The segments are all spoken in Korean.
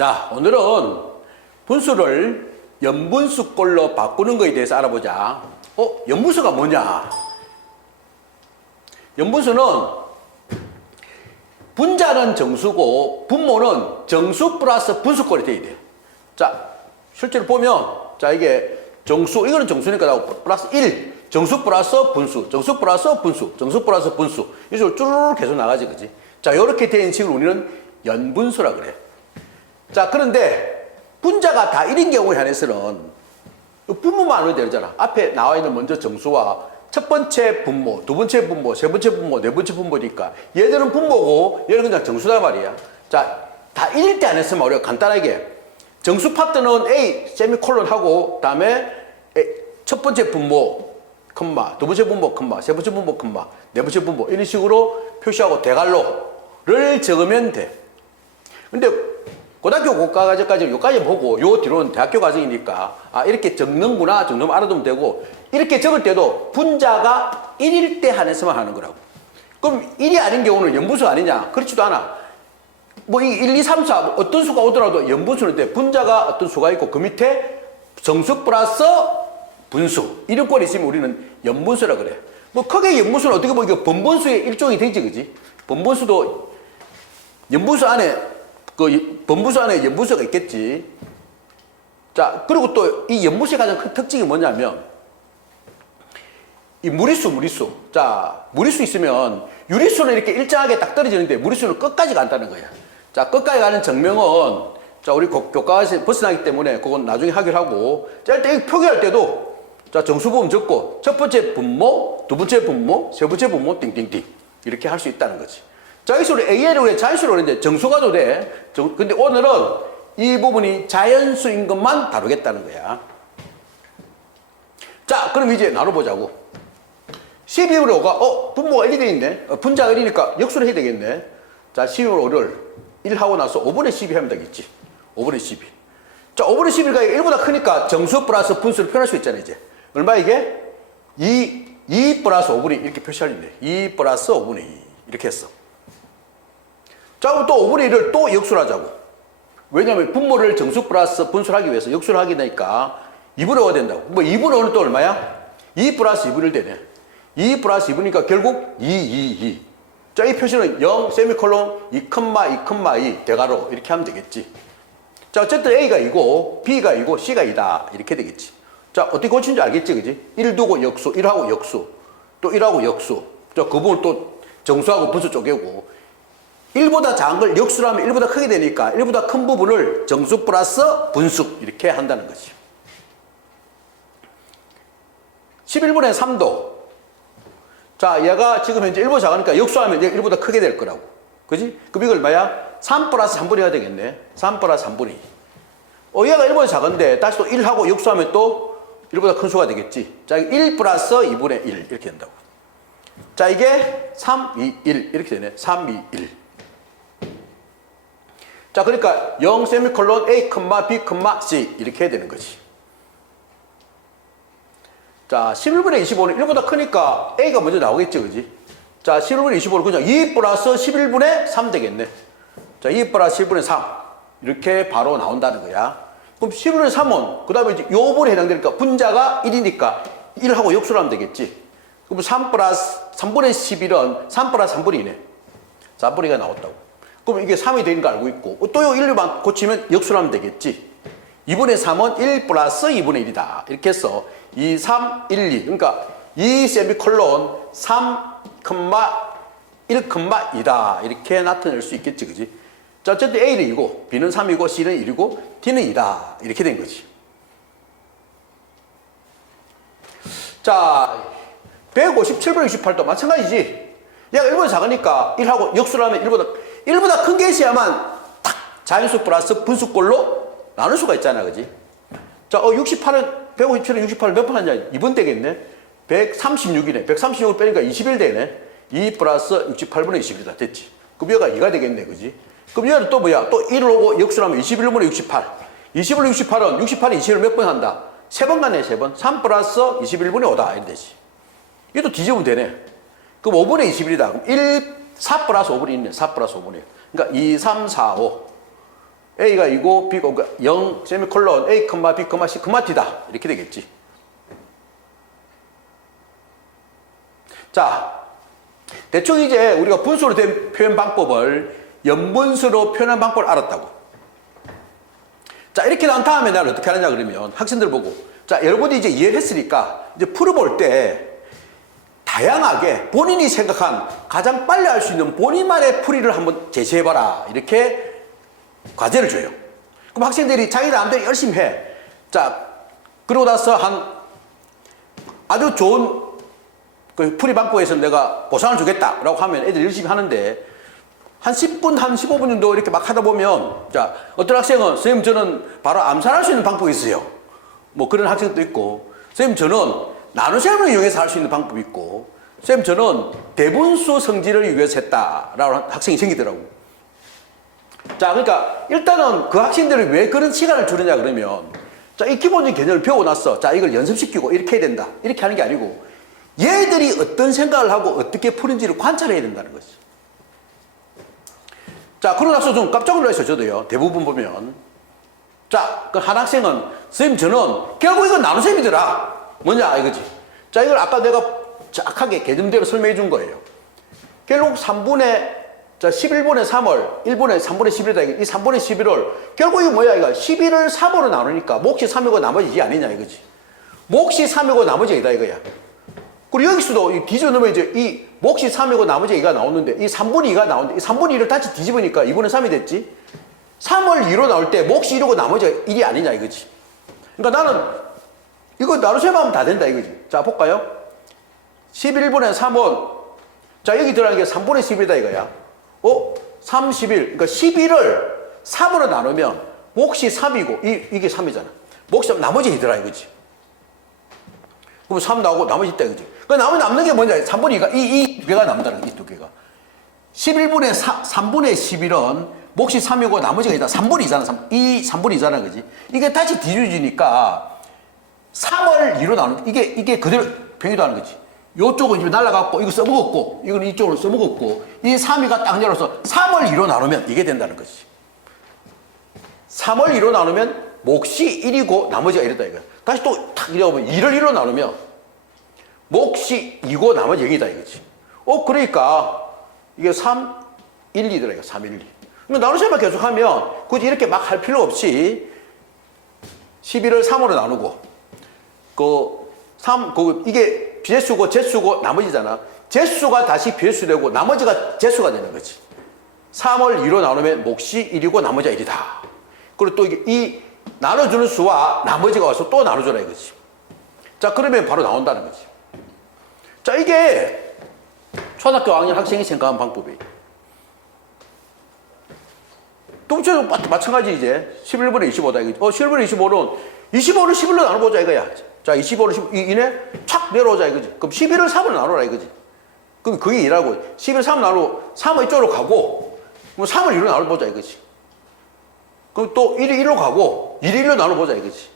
자, 오늘은 분수를 연분수꼴로 바꾸는 것에 대해서 알아보자. 연분수가 뭐냐? 연분수는 분자는 정수고 분모는 정수 플러스 분수꼴이 돼야 돼. 자, 실제로 보면 자, 이게 정수, 이거는 정수니까 플러스 1, 정수 플러스 분수, 정수 플러스 분수, 정수 플러스 분수. 이런 식으로 쭈르륵 계속 나가지, 그지? 자, 이렇게 된 식을 우리는 연분수라 그래. 자, 그런데 분자가 다 1인 경우에 한해서는 분모만 알면 되잖아. 앞에 나와 있는 먼저 정수와 첫 번째 분모, 두 번째 분모, 세 번째 분모, 네 번째 분모니까 얘들은 분모고 얘는 그냥 정수다 말이야. 자, 다 1일 때 안 했으면 우리가 간단하게 정수 파트는 A 세미콜론 하고 그다음에 첫 번째 분모 컴마, 두 번째 분모 컴마, 세 번째 분모 컴마, 네 번째 분모 이런 식으로 표시하고 대괄호를 적으면 돼. 근데 고등학교 고과과정까지 여기까지 보고 요 뒤로는 대학교 과정이니까 이렇게 적는구나 정도만 알아두면 되고 이렇게 적을 때도 분자가 1일 때 한해서만 하는 거라고. 그럼 1이 아닌 경우는 연분수 아니냐? 그렇지도 않아. 뭐 1, 2, 3, 4 어떤 수가 오더라도 연분수인데 분자가 어떤 수가 있고 그 밑에 정수 플러스 분수 이런 꼴이 있으면 우리는 연분수라 그래. 뭐 크게 연분수는 어떻게 보면 번분수의 일종이 되지, 그지? 번분수도 연분수 안에 번분수 안에 연분수가 있겠지. 자, 그리고 또 이 연분수의 가장 큰 특징이 뭐냐면 이 무리수. 자, 무리수 있으면 유리수는 이렇게 일정하게 딱 떨어지는데 무리수는 끝까지 간다는 거야. 자, 끝까지 가는 증명은 자, 우리 교과에서 벗어나기 때문에 그건 나중에 하기로 하고 자, 일단 표기할 때도 자, 정수 부분 적고 첫 번째 분모, 두 번째 분모, 세 번째 분모 띵띵띵 이렇게 할 수 있다는 거지. 자, 여기서 우리 AL을 우리 자연수로 그러는데 정수가 도 돼. 근데 오늘은 이 부분이 자연수인 것만 다루겠다는 거야. 자, 그럼 이제 나눠보자고. 12분의 5가, 분모가 1이 돼 있네. 분자가 1이니까 역수를 해야 되겠네. 자, 12분의 5를 1 하고 나서 5분의 12 하면 되겠지. 5분의 12. 자, 5분의 11가 1보다 크니까 정수 플러스 분수를 표현할 수 있잖아, 이제. 얼마 이게? 2 플러스 5분의 2 이렇게 표시하는데. 2 플러스 5분의 2. 이렇게 했어. 자, 그럼 또 5분의 1을 또 역수를 하자고. 왜냐면 분모를 정수 플러스 분수를 하기 위해서 역수를 하게 되니까 2분의 5가 된다고. 뭐 2분의 5는 또 얼마야? 2 플러스 2분의 1 되네. 2 플러스 2분이니까 결국 2. 자, 이 표시는 0, 세미콜론, 2, 2, 대괄호 이렇게 하면 되겠지. 자, 어쨌든 A가 2고 B가 2고 C가 2다. 이렇게 되겠지. 자, 어떻게 고치는지 알겠지, 그지? 1 두고 역수, 1하고 역수, 또 1하고 역수. 자, 그 부분 또 정수하고 분수 쪼개고 1보다 작은 걸 역수로 하면 1보다 크게 되니까 1보다 큰 부분을 정수 플러스 분수 이렇게 한다는 거지. 11분의 3도. 자, 얘가 지금 현재 1보다 작으니까 역수하면 얘가 1보다 크게 될 거라고. 그지? 그럼 이거 얼마야? 3 플러스 3분의 2가 되겠네. 3 플러스 3분의 2. 얘가 1보다 작은데 다시 또 1하고 역수하면 또 1보다 큰 수가 되겠지. 자, 1 플러스 2분의 1 이렇게 된다고. 자, 이게 3, 2, 1 이렇게 되네. 3, 2, 1. 자, 그러니까 0, 세미콜론, A, B, C 이렇게 해야 되는 거지. 자, 11분의 25는 1보다 크니까 A가 먼저 나오겠지, 그지? 자, 11분의 25는 그냥 2 플러스 11분의 3 되겠네. 자, 2 플러스 11분의 3 이렇게 바로 나온다는 거야. 그럼 11분의 3은 그 다음에 이제 요 부분에 해당되니까 분자가 1이니까 1하고 역수를 하면 되겠지. 그럼 3 플러스 3분의 11은 3 플러스 3분의 2네. 3분의 2가 나왔다고. 그럼 이게 3이 되는 거 알고 있고 또 요 1만 고치면 역수를 하면 되겠지. 2분의 3은 1 플러스 2분의 1이다. 이렇게 해서 2, 3, 1, 2. 그러니까 2 세미콜론 3, 1, 2다. 이렇게 나타낼 수 있겠지, 그지? 자, 어쨌든 A는 2고 B는 3이고 C는 1이고 D는 2다. 이렇게 된 거지. 자, 157분의 68도 마찬가지지. 얘가 1보다 작으니까 1하고 역수를 하면 1보다 큰 게 있어야만 딱 자연수 플러스 분수꼴로 나눌 수가 있잖아, 그지? 자, 157은 68을 몇 번 하냐? 2번 되겠네? 136이네. 136을 빼니까 21 되네. 2 플러스 68분의 21이다. 됐지? 그럼 얘가 2가 되겠네, 그지? 그럼 얘는 또 뭐야? 또 1을 오고 역수를 하면 21분의 68. 21분의 68은 68이 21을 몇 번 한다? 3번 갔네, 3번. 3 플러스 21분의 5다. 이렇게 되지. 얘도 뒤집으면 되네. 그럼 5분의 21이다. 그럼 4 플러스 5분이 있네. 4 플러스 5분이. 그러니까 2, 3, 4, 5. A가 2고 B가 0, 세미콜론, A, B, C, D다. 이렇게 되겠지. 자, 대충 이제 우리가 분수로 된 표현 방법을 연분수로 표현한 방법을 알았다고. 자, 이렇게 나온 다음에 나를 어떻게 하느냐 그러면 학생들 보고, 자, 여러분이 이제 이해를 했으니까 이제 풀어볼 때 다양하게 본인이 생각한 가장 빨리 할 수 있는 본인만의 풀이를 한번 제시해봐라. 이렇게 과제를 줘요. 그럼 학생들이 자기 나름대로 열심히 해. 자, 그러고 나서 아주 좋은 그 풀이 방법에서 내가 보상을 주겠다라고 하면 애들 열심히 하는데 한 10분, 한 15분 정도 이렇게 막 하다 보면, 자, 어떤 학생은 선생님 저는 바로 암산할 수 있는 방법이 있어요. 뭐 그런 학생도 있고, 선생님 저는 나눗셈을 이용해서 할 수 있는 방법이 있고, 선생님 저는 대분수 성질을 위해서 했다라고 학생이 생기더라고. 자, 그러니까 일단은 그 학생들을 왜 그런 시간을 주느냐 그러면, 자, 이 기본적인 개념을 배우고 나서, 자, 이걸 연습시키고 이렇게 해야 된다. 이렇게 하는 게 아니고, 얘들이 어떤 생각을 하고 어떻게 푸는지를 관찰해야 된다는 거지. 자, 그러고 나서 좀 깜짝 놀랐어요, 저도요. 대부분 보면. 자, 그 한 학생은, 선생님, 저는 결국 이건 나눗셈이더라. 뭐냐, 이거지. 자, 이걸 아까 내가 정확하게 개념대로 설명해 준 거예요. 결국 3분의, 자, 11분의 3월, 1분의 3분의 11이다. 이 3분의 11을, 결국 이거 뭐야, 이거. 11을 3으로 나누니까 몫이 3이고 나머지 2 아니냐, 이거지. 몫이 3이고 나머지 2다, 이거야. 그리고 여기서도 뒤집어 넣으면 이제 이 몫이 3이고 나머지 2가 나오는데 이 3분의 2가 나오는데 이 3분의 2를 다시 뒤집으니까 2분의 3이 됐지. 3을 2로 나올 때 몫이 1이고 나머지가 1이 아니냐 이거지. 그러니까 나는 이거 나눗셈 하면 다 된다 이거지. 자, 볼까요? 11분의 3은 자, 여기 들어가는 게 3분의 11이다 이거야. 31. 그러니까 11을 3으로 나누면 몫이 3이고 이게 3이잖아. 몫이 나머지 2더라 이거지. 그럼 3 나오고 나머지 있다 이거지. 그 남는 게 뭐냐? 3분의 2가 이 두 개가 남다는 거야. 이 두 개가. 11분의 3분의 11은 몫이 3이고 나머지가 있다. 3분의 2잖아. 이 3분의 2잖아. 그지? 이게 다시 뒤집어지니까 3을 2로 나누는 이게 그대로 병이도 하는 거지. 요쪽은 이제 날라갔고 이거 써먹었고 이거는 이쪽으로 써먹었고 이 3이가 딱 열어서 3을 2로 나누면 이게 된다는 거지. 3을 2로 나누면 몫이 1이고 나머지가 이랬다 이거야. 다시 또 탁 이러면 2를 1로 나누면 몫이 2고 나머지 0이다 이거지. 그러니까 이게 3, 1, 2더라 이거. 3, 1, 2. 그러니까 나눗셈만 계속하면 굳이 이렇게 막 할 필요 없이 11을 3으로 나누고 이게 비제수고 제수고 나머지잖아. 제수가 다시 비제수되고 나머지가 제수가 되는 거지. 3을 2로 나누면 몫이 1이고 나머지가 1이다. 그리고 또 이 나눠주는 수와 나머지가 와서 또 나눠줘라 이거지. 자, 그러면 바로 나온다는 거지. 자, 이게 초등학교 5학년 학생이 생각한 방법이에요. 또 마찬가지 이제 11분의 25다 이거지. 11분의 25는 25를 11로 나눠보자 이거야. 자, 25를 15 이내 착 내려오자 이거지. 그럼 11을 3으로 나누라 이거지. 그럼 그게 2라고. 11을 3 나누고 3은 이쪽으로 가고 그럼 3을 2로 나눠보자 이거지. 그럼 또 1이 1로 가고 1이 1로 나눠보자 이거지.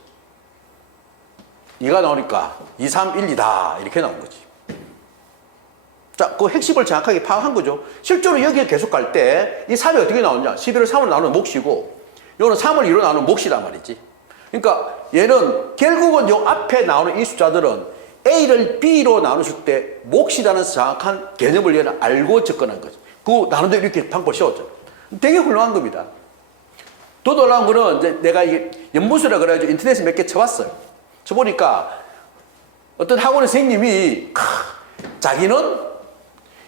2가 나오니까 2, 3, 1, 2다 이렇게 나온 거지. 자, 그 핵심을 정확하게 파악한 거죠. 실제로 여기에 계속 갈 때 이 3이 어떻게 나오냐. 11을 3으로 나누는 몫이고 요는 3을 2로 나누는 몫이란 말이지. 그러니까 얘는 결국은 요 앞에 나오는 이 숫자들은 A를 B로 나누실 때 몫이라는 정확한 개념을 얘는 알고 접근한 거죠. 그 나눈데 이렇게 방법을 세웠잖아. 되게 훌륭한 겁니다. 더 놀라운 거는 이제 내가 이게 연분수라 그래가지고 인터넷에 몇 개 쳐봤어요. 쳐보니까 어떤 학원의 선생님이 자기는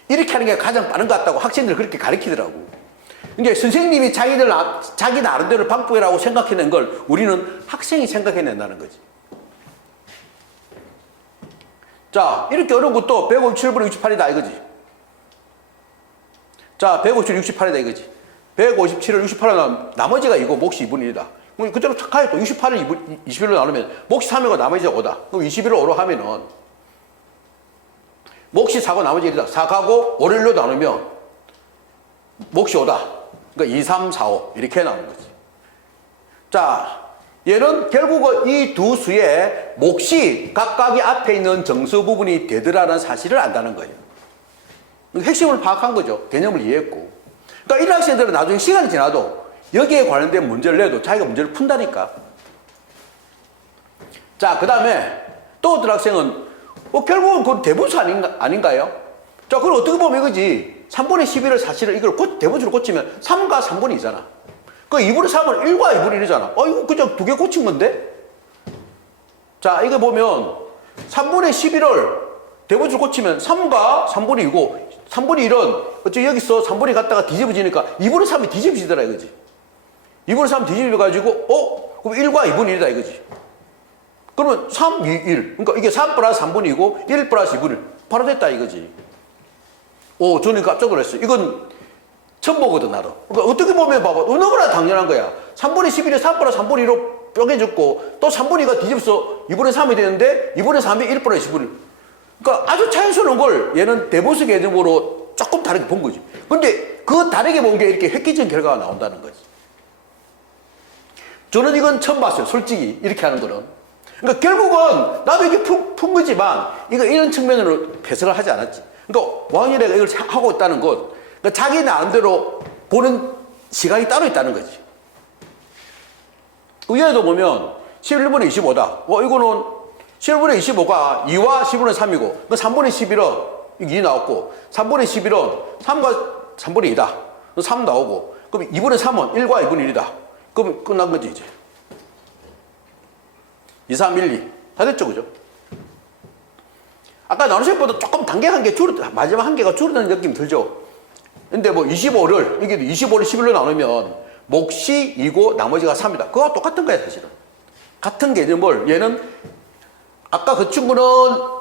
이렇게 하는 게 가장 빠른 것 같다고 학생들 그렇게 가르치더라고. 그러니까 선생님이 자기 나름대로 방법이라고 생각해낸 걸 우리는 학생이 생각해낸다는 거지. 자, 이렇게 어려운 것도 157분의 68이다 이거지. 자, 157, 68이다 이거지. 157을 68로 나누면 나머지가 이거 몫이 2분의 1이다. 그럼 그대로 탁 가요. 또 68을 21로 나누면 몫이 3이고 나머지가 5다. 그럼 21을 5로 하면은 몫이 4고 나머지 1이다. 4가고 5를 1로 나누면 몫이 5다. 그러니까 2, 3, 4, 5 이렇게 나오는 거지. 자, 얘는 결국은 이 두 수의 몫이 각각이 앞에 있는 정수 부분이 되더라는 사실을 안다는 거예요. 핵심을 파악한 거죠. 개념을 이해했고. 그러니까 이런 학생들은 나중에 시간이 지나도 여기에 관련된 문제를 내도 자기가 문제를 푼다니까. 자, 그 다음에 또 어떤 학생은 결국은 그건 대분수 아닌가요? 자, 그걸 어떻게 보면 이거지. 3분의 11을 사실은 이걸 대분수로 고치면 3과 3분의 2잖아. 그 2분의 3은 1과 2분의 1이잖아. 이거 그냥 두 개 고친 건데? 자, 이거 보면 3분의 11을 대분수로 고치면 3과 3분의 2고 3분의 1은 어째 여기서 3분의 2 갔다가 뒤집어지니까 2분의 3이 뒤집어지더라 이거지. 2분의 3 뒤집어가지고 그럼 1과 2분의 1이다 이거지. 그러면 3, 2, 1. 그러니까 이게 3 플러스 3분의 2고 1 플러스 2분의 1. 바로 됐다 이거지. 저는 깜짝 놀랐어요. 이건 처음 보거든 나도. 그러니까 어떻게 보면 봐봐. 너무나 당연한 거야. 3분의 11이 3 플러스 3분의 2로 쪼개졌고 또 3분의 2가 뒤집어서 2분의 3이 되는데 2분의 3이 1 플러스 2분의 1. 그러니까 아주 자연스러운 걸 얘는 대분수 개념으로 조금 다르게 본 거지. 근데 그 다르게 본 게 이렇게 획기적인 결과가 나온다는 거지. 저는 이건 처음 봤어요. 솔직히 이렇게 하는 거는. 그러니까 결국은 나도 이게 푼 거지만 이거 이런 측면으로 해석을 하지 않았지. 그러니까 왕년애가 이걸 하고 있다는 것, 그러니까 자기 나름대로 보는 시각이 따로 있다는 거지. 그 예도 보면 11분의 25다. 이거는 11분의 25가 2와 10분의 3이고, 그 3분의 11은 2 나왔고, 3분의 11은 3과 3분의 2다. 3 나오고, 그럼 2분의 3은 1과 2분의 1이다. 그럼 끝난 거지, 이제. 2, 3, 1, 2. 다 됐죠, 그죠? 아까 나눗셈보다 조금 단계 한 개 마지막 한 개가 줄어드는 느낌이 들죠? 근데 25를, 이게 25를 11로 나누면 몫이 2고 나머지가 3이다. 그거와 똑같은 거야, 사실은. 같은 개념을 얘는 아까 그 친구는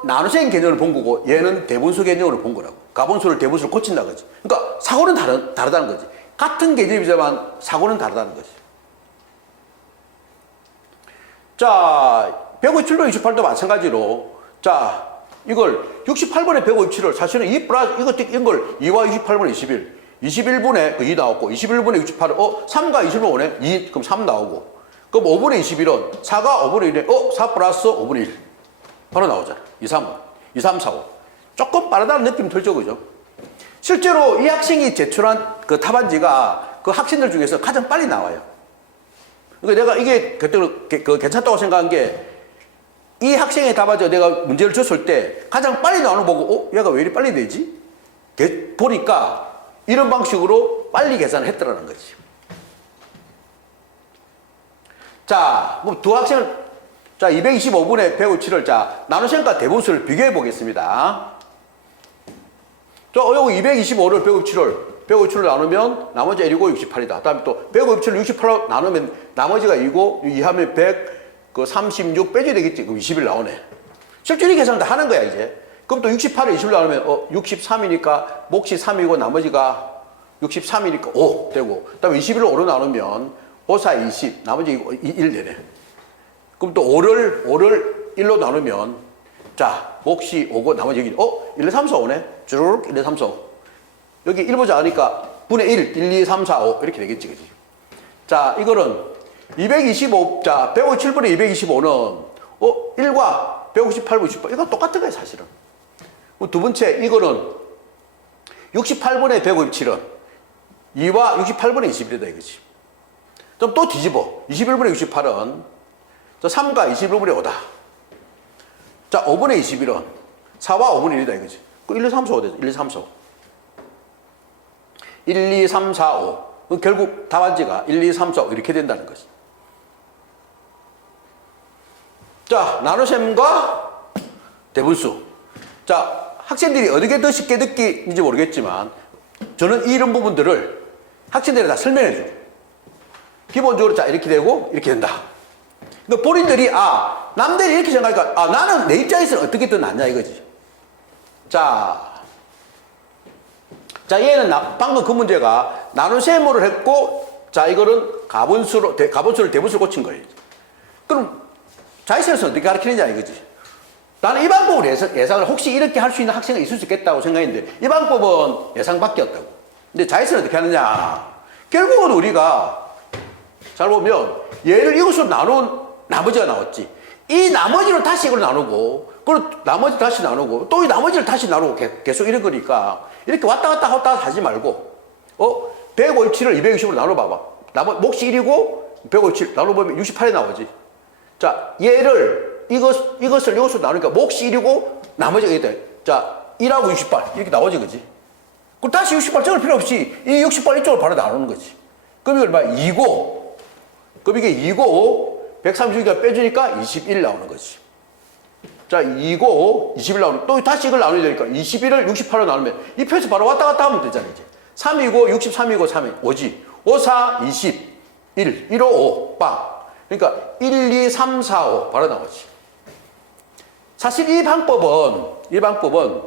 나눗셈 개념을 본 거고 얘는 대분수 개념으로 본 거라고. 가분수를 대분수로 고친다 그지. 그러니까 사고는 다르다는 거지. 같은 개념이지만 사고는 다르다는 거지. 자, 157도 68도 마찬가지로 자, 이걸 68분의 157을 사실은 이 플러스 이걸 2와 68분의 21 21분의 2 나왔고 21분의 68은 3과 20을 오네. 2 그럼 3 나오고 그럼 5분의 21은 4가 5분의 1에 4 플러스 5분의 1 바로 나오잖아. 2, 3, 2, 3, 4, 5 조금 빠르다는 느낌 들죠, 그죠? 실제로 이 학생이 제출한 그 답안지가 그 학생들 중에서 가장 빨리 나와요. 그러니까 내가 이게 그때 괜찮다고 생각한 게 이 학생의 답안지 내가 문제를 줬을 때 가장 빨리 나오는 거 보고 얘가 왜 이리 빨리 되지? 보니까 이런 방식으로 빨리 계산을 했더라는 거지. 자, 두 학생을 자 225분의 157을 자 나눗셈과 대분수를 비교해 보겠습니다. 자, 여기 225를 157을 나누면 나머지 1이고 68이다. 다음에 또 157을 68로 나누면 나머지가 2고 2하면 100 36 빼줘야 되겠지. 그럼 20일 나오네. 실제로 이 계산 다 하는 거야, 이제. 그럼 또 68을 20로 나누면, 63이니까, 몫이 3이고, 나머지가 63이니까 5 되고, 그 다음에 21을 5로 나누면, 5, 4, 20, 나머지 1 되네. 그럼 또 5를 1로 나누면, 자, 몫이 5고, 나머지 여기, 1, 2, 3, 4, 5네. 쭈르륵 1, 2, 3, 4, 5. 여기 1 보자 하니까, 분의 1, 1, 2, 3, 4, 5. 이렇게 되겠지, 그지? 자, 이거는, 225, 자, 157분의 225는, 1과 158, 68, 이거 똑같은 거야, 사실은. 두 번째, 이거는 68분의 157은 2와 68분의 21이다, 이거지. 그럼 또 뒤집어. 21분의 68은 3과 21분의 5다. 자, 5분의 21은 4와 5분의 1이다, 이거지. 1, 2, 3, 4, 5 되죠. 1, 2, 3, 4, 5. 1, 2, 3, 4, 5. 결국 답안지가 1, 2, 3, 4, 5 이렇게 된다는 거지. 자, 나눗셈과 대분수. 자, 학생들이 어떻게 더 쉽게 듣기인지 모르겠지만 저는 이런 부분들을 학생들이 다 설명해 줘요. 기본적으로 자, 이렇게 되고 이렇게 된다. 그러니까 본인들이 남들이 이렇게 생각하니까 나는 내 입장에서는 어떻게 더 낫냐 이거지. 자, 얘는 방금 그 문제가 나눗셈으로 했고 자, 이거는 가분수를 대분수로 고친 거예요. 그럼 자기선에서 어떻게 가르치느냐 이거지. 나는 이 방법으로 예상을 혹시 이렇게 할 수 있는 학생이 있을 수 있겠다고 생각했는데 이 방법은 예상 밖이었다고. 근데 자기선은 어떻게 하느냐. 결국은 우리가 잘 보면 얘를 이것으로 나눈 나머지가 나왔지. 이 나머지를 다시 이걸 나누고 그리고 나머지 다시 나누고 또 이 나머지를 다시 나누고 계속 이런 거니까 이렇게 왔다 갔다 하지 말고 157을 220으로 나눠봐봐. 몫이 1이고 157 나눠보면 68이 나오지. 자, 얘를 이것을 나누니까 몫이 1이고 나머지가 있다. 자, 1하고 68 이렇게 나오지, 그지? 그럼 다시 68 적을 필요 없이 이 68 이쪽을 바로 나누는 거지. 그럼 이걸 봐 2고, 그럼 이게 2고 136이 빼주니까 21 나오는 거지. 자, 2고 21 나오는, 또 다시 이걸 나눠야 되니까 21을 68로 나누면 이 표에서 바로 왔다 갔다 하면 되잖아, 이제. 3이고 63이고 3이 5지. 5, 4, 20, 1, 1, 5, 5, 빵. 그러니까 1, 2, 3, 4, 5 바로 나오지. 사실 이 방법은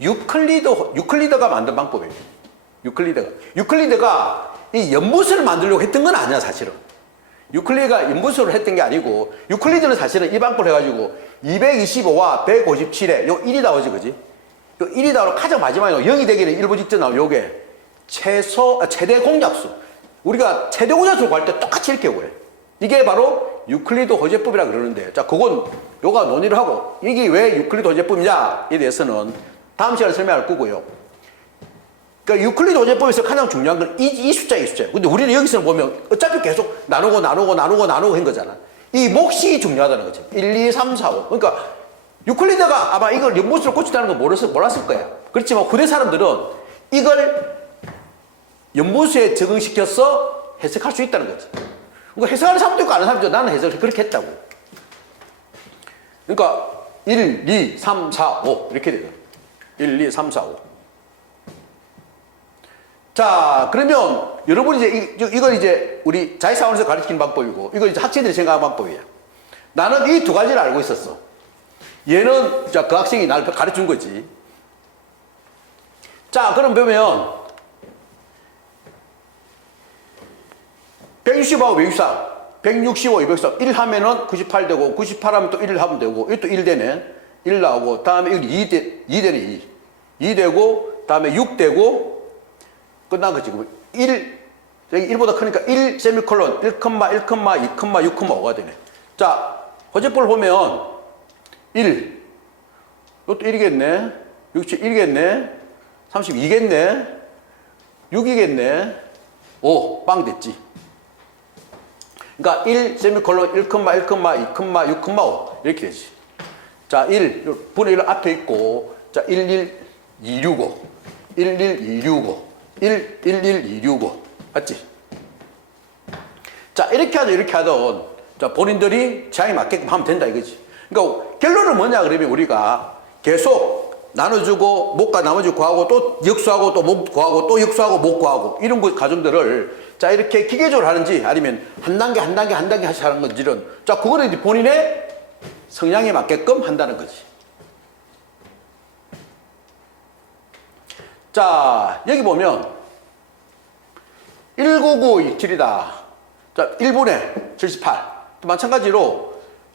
유클리드가 만든 방법이에요. 유클리드가 이 연무수를 만들려고 했던 건 아니야, 사실은. 유클리드가 연무수를 했던 게 아니고, 유클리드는 사실은 이 방법을 해가지고 225와 157에 요 1이 나오지, 그지? 요 1이 나오고 가장 마지막에 0이 되기는 일부 직전 나오고 요게 최대 공약수. 우리가 최대 공약수를 구할 때 똑같이 이렇게 구해. 이게 바로 유클리드 호재법이라 그러는데, 자, 그건 요가 논의를 하고, 이게 왜 유클리드 호재법이냐에 대해서는 다음 시간에 설명할 거고요. 그러니까 유클리드 호재법에서 가장 중요한 건 이 숫자예요, 이 숫자. 근데 우리는 여기서 보면 어차피 계속 나누고 한 거잖아. 이 몫이 중요하다는 거죠. 1, 2, 3, 4, 5. 그러니까 유클리드가 아마 이걸 연못으로 꽂혔다는 걸 몰랐을 거야. 그렇지만 후대 사람들은 이걸 연못에 적응시켜서 해석할 수 있다는 거지. 그러니까 해석하는 사람도 있고 안 하는 사람도 있고, 나는 해석을 그렇게 했다고. 그러니까 1, 2, 3, 4, 5 이렇게 돼요. 1, 2, 3, 4, 5. 자, 그러면 여러분이 이걸 이제 우리 자의사원에서 가르치는 방법이고, 이걸 이제 학생들이 생각하는 방법이에요. 나는 이 두 가지를 알고 있었어. 얘는 자, 그 학생이 나를 가르쳐 준 거지. 자, 그럼 보면 160하고 164, 165, 204, 1 하면은 98 되고, 98 하면 또 1 하면 되고, 이것도 1 되네. 1 나오고, 다음에 2 되네, 2. 2 되고, 다음에 6 되고, 끝난 거지. 1, 여기 1보다 크니까 1, 세미콜론, 1, 1, 2, 6,5가 되네. 자, 호재법을 보면 1, 이것도 1이겠네. 61이겠네. 32겠네. 6이겠네. 5, 빵 됐지. 그러니까 1, 세미콜론, 1, 1, 2, 6,5 이렇게 되지. 자, 1, 분의 1 앞에 있고, 자, 1, 1, 2, 6, 5. 1, 1, 2, 6, 5. 1, 1, 1, 2, 6, 5. 맞지? 자, 이렇게 하던, 자, 본인들이 취향에 맞게끔 하면 된다 이거지. 그러니까, 결론은 뭐냐, 그러면 우리가 계속 나눠주고, 못과 나머지 구하고, 또 역수하고, 또 못 구하고, 또 역수하고, 못 구하고, 이런 과정들을, 자, 이렇게 기계적으로 하는지, 아니면 한 단계 하는 건지는, 자, 그거는 이제 본인의 성향에 맞게끔 한다는 거지. 자, 여기 보면 19927이다. 자, 1분의 78. 또 마찬가지로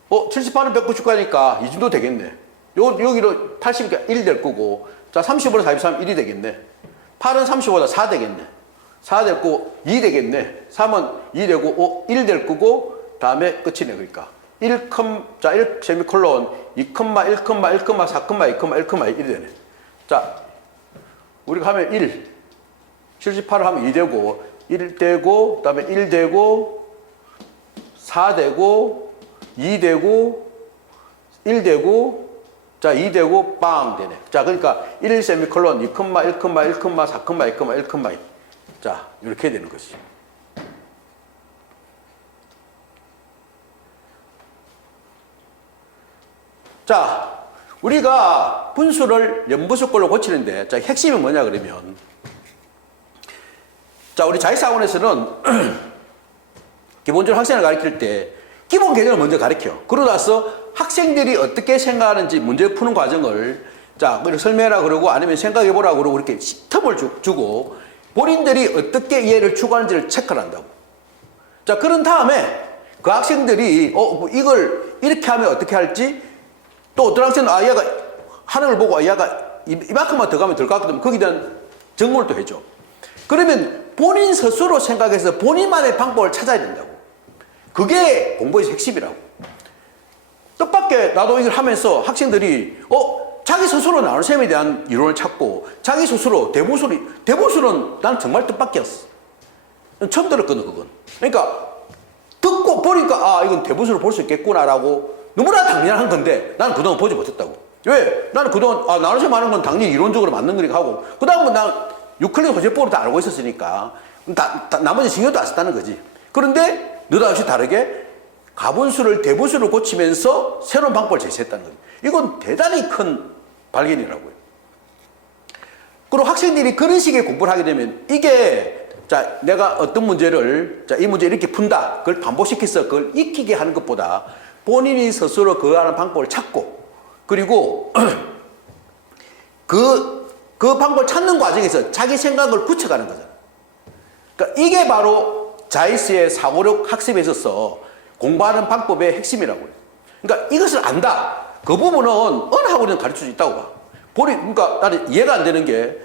78은 199니까 이 정도 되겠네. 여기로 80이니까 1 될 거고, 자, 35는 43, 1이 되겠네. 8은 35보다 4 되겠네. 4 될 거고 2 되겠네. 3은 2 되고 1 될 거고, 다음에 끝이네. 그러니까 1, 자, 1 세미콜론 2, 1, 4, 2, 1이 되네. 자, 우리가 하면 1, 78을 하면 2 되고, 1 되고, 그 다음에 1 되고, 4 되고, 2 되고, 1 되고, 자, 2 되고, 빵 되네. 자, 그러니까 1 세미콜론 2, 1, 4, 1, 자, 이렇게 되는 것이. 자, 우리가 분수를 연분수 걸로 고치는데, 자, 핵심이 뭐냐 그러면, 자, 우리 자의사학원에서는 기본적으로 학생을 가르칠 때 기본 개념을 먼저 가르쳐. 그러고 나서 학생들이 어떻게 생각하는지 문제 푸는 과정을, 자, 설명해라 그러고, 아니면 생각해보라 그러고, 이렇게 텀을 주고 본인들이 어떻게 이해를 추구하는지를 체크를 한다고. 자, 그런 다음에 그 학생들이 이걸 이렇게 하면 어떻게 할지, 또 어떤 학생은 얘가 하는 걸 보고 얘가 이만큼만 더 가면 될 것 같거든. 거기에 대한 점검을 또 해줘. 그러면 본인 스스로 생각해서 본인만의 방법을 찾아야 된다고. 그게 공부의 핵심이라고. 뜻밖의 나도 이걸 하면서 학생들이 자기 스스로 나눗셈에 대한 이론을 찾고, 자기 스스로 대보수는 나는 정말 뜻밖이었어. 처음 들었거든, 그건. 그러니까 듣고 보니까 아, 이건 대분수를 볼 수 있겠구나라고 너무나 당연한 건데 나는 그동안 보지 못했다고. 왜? 나는 그동안 나눠서 많은 건 당연히 이론적으로 맞는 거니까 하고 그 다음은 난 유클리드 호재법을 다 알고 있었으니까 나머지 신경도 안 썼다는 거지. 그런데 느닷없이 다르게 가분수를 대분수로 고치면서 새로운 방법을 제시했다는 거지. 이건 대단히 큰 발견이라고요. 그리고 학생들이 그런 식의 공부를 하게 되면 이게 자, 내가 어떤 문제를 자, 이 문제 이렇게 푼다. 그걸 반복시켜서 그걸 익히게 하는 것보다 본인이 스스로 그 하는 방법을 찾고 그리고 그 방법을 찾는 과정에서 자기 생각을 굳혀가는 거잖아. 그러니까 이게 바로 자이스의 사고력 학습에 있어서 공부하는 방법의 핵심이라고요. 그러니까 이것을 안다. 그 부분은 어느 학원에는 가르칠 수 있다고 봐. 그러니까 나는 이해가 안 되는 게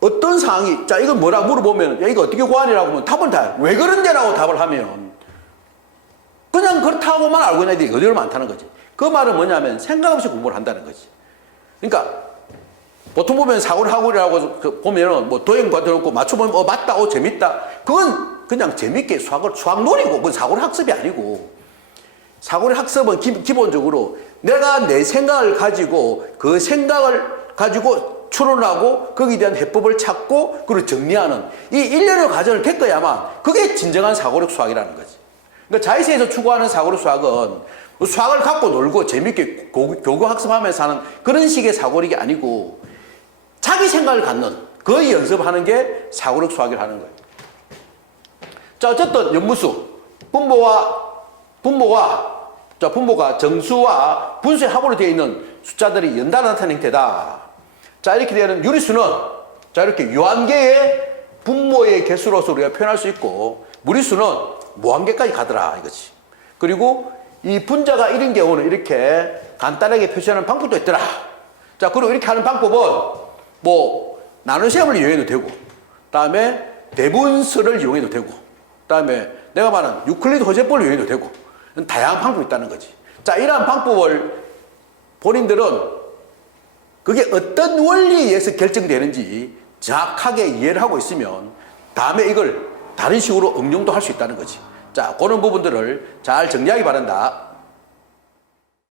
어떤 상황이 자 이건 뭐라 물어보면 야 이거 어떻게 구하니라고 하면 답은 다 왜 그런데라고 답을 하면 그냥 그렇다고만 알고 있는 애들이 의외로 많다는 거지. 그 말은 뭐냐면 생각 없이 공부를 한다는 거지. 그러니까 보통 보면 사고를 학원이라고 보면은 뭐 도형 받아놓고 맞춰보면 맞다, 재밌다. 그건 그냥 재밌게 수학놀이고 그건 사고를 학습이 아니고 사고를 학습은 기본적으로 내가 내 생각을 가지고 그 생각을 가지고 추론하고 거기에 대한 해법을 찾고 그리고 정리하는 이 일련의 과정을 겪어야만 그게 진정한 사고력 수학이라는 거지. 그러니까 자이스에서 추구하는 사고력 수학은 수학을 갖고 놀고 재밌게 교구 학습하면서 하는 그런 식의 사고력이 아니고 자기 생각을 갖는 그 연습하는 게 사고력 수학을 하는 거예요. 자, 어쨌든 연무수 분모가 정수와 분수의 합으로 되어 있는 숫자들이 연달아 나타나는 형태다. 자, 이렇게 되는 유리수는 자, 이렇게 유한계의 분모의 개수로서 우리가 표현할 수 있고 무리수는 무한계까지 가더라 이거지. 그리고 이 분자가 1인 경우는 이렇게 간단하게 표시하는 방법도 있더라. 자, 그리고 이렇게 하는 방법은 뭐 나눗셈을 이용해도 되고 다음에 대분수를 이용해도 되고 다음에 내가 말한 유클리드 호재법을 이용해도 되고 다양한 방법이 있다는 거지. 자, 이러한 방법을 본인들은 그게 어떤 원리에 의해서 결정되는지 정확하게 이해를 하고 있으면 다음에 이걸 다른 식으로 응용도 할 수 있다는 거지. 자, 그런 부분들을 잘 정리하기 바란다.